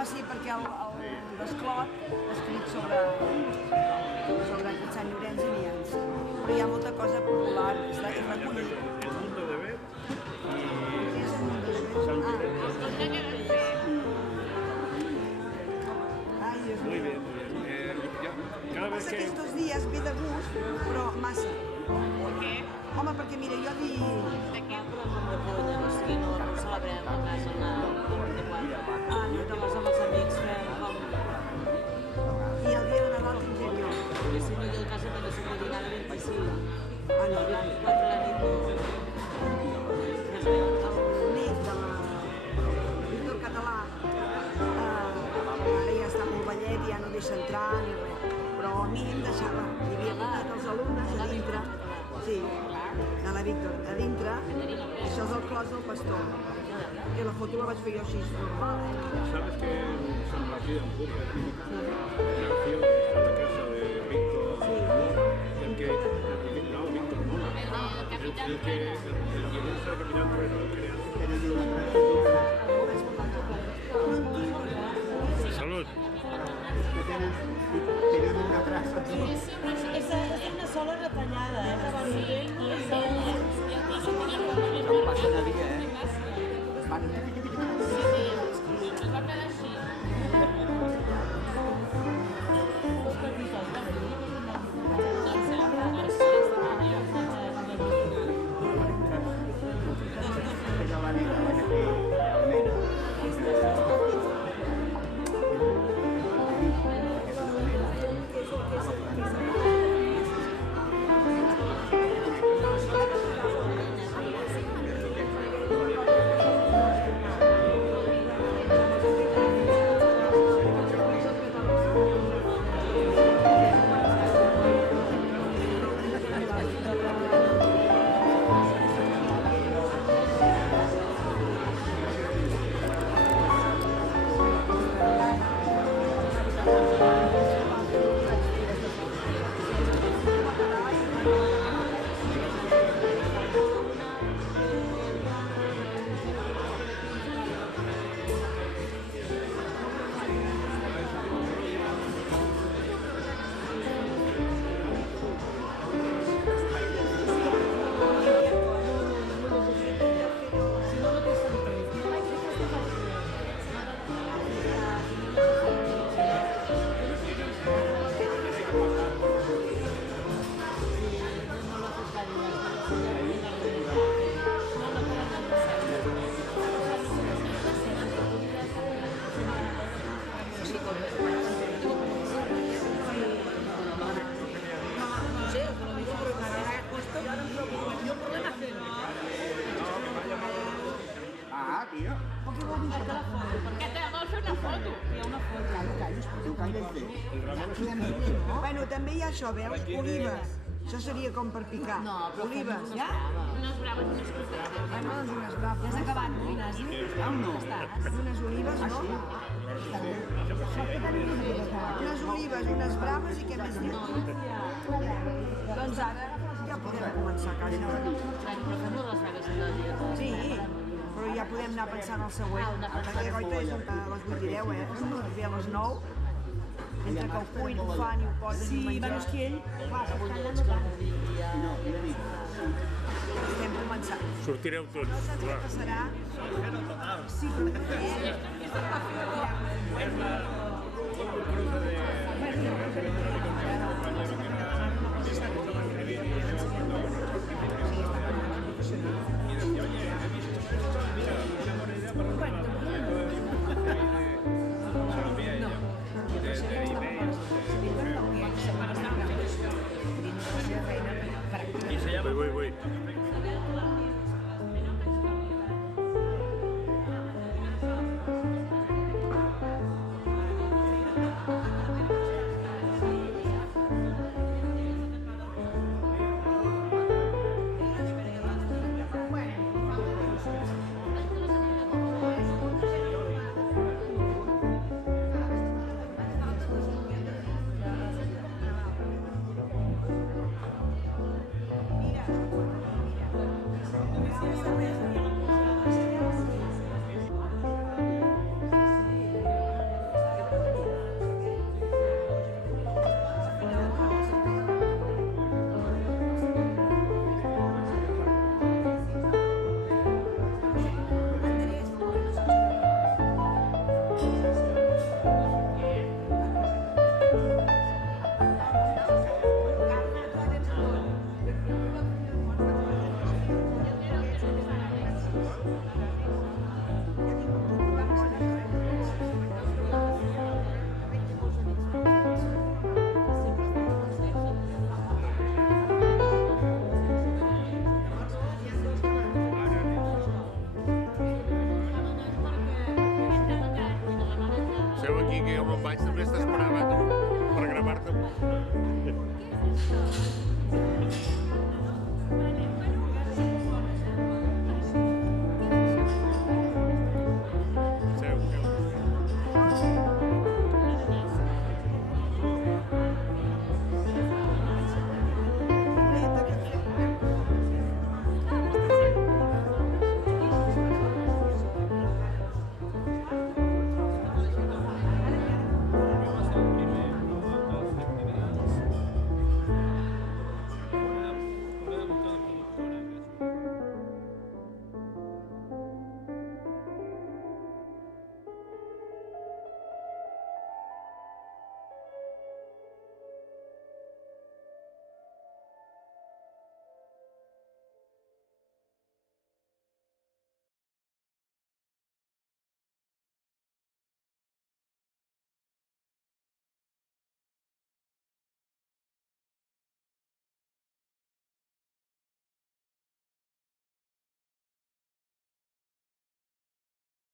Home, sí, perquè el Desclot ha escrit sobre aquest Sant Llorenç i Nians. Però hi ha molta cosa popular, és recollit. El Mundo de Bet Què és el Mundo de Bet? Sant Llorenç. Ai, Dios Muy mío. bien, muy bien. Cada vez Passa que... que estos dies ve de gust, però massa. Per què? Home, perquè mira, jo dic... De què? O sigui, no celebrem a casa el 24. Ah, no, Llavors amb els amics fem com... I el dia de Nadal tindré jo. I si no, jo a casa també soc dedicada a 25. Ah, no, A les 4 de la nit no... el nét de la Víctor Català ara ja està molt vellet i ja no deixa entrar ni res. Però a mi em deixava, hi havia portat els alumnes a dintre, sí, de la Víctor, a dintre, això és el clos del pastor. I la foto la vaig fer jo així, normal, ¿Sabes que en San Martín de Ampuria nació a la casa de Víctor? Sí. El que... No, Víctor Mona. El que... El guionista de Capitán Trueno, el creador. Salud. Tenen una traça. És una sola retallada, que va bé. No passen a dia, Van... Es va quedar així. Allò va dir la que té almena. Ah, tio. Què te vol fer una foto? Tu calles té. Bueno, també hi ha això, veus? Olives. Això seria com per picar. No, però Olives. ja? Unes braves, unes croquetes. Bueno, doncs unes braves. Ja has acabat, no, Ignasi? Ah, no? Unes olives, no? Unes olives, unes braves i què més dius? Doncs ara ja podem començar a casa. Però fem-ho les vagues de dia. Sí, però ja podem anar pensant al següent. Perquè goita és a les 8 i 10, Ve a les 9. Entre que ho cuin, ho fan i ho posen i menjar. Sí, que ell... No, mira, dic. Estem començant. Sortireu tots, No saps què clar. passarà? Sí, però Voy. veu aquí que jo me'n vaig, també t'esperava tu per gravar-te.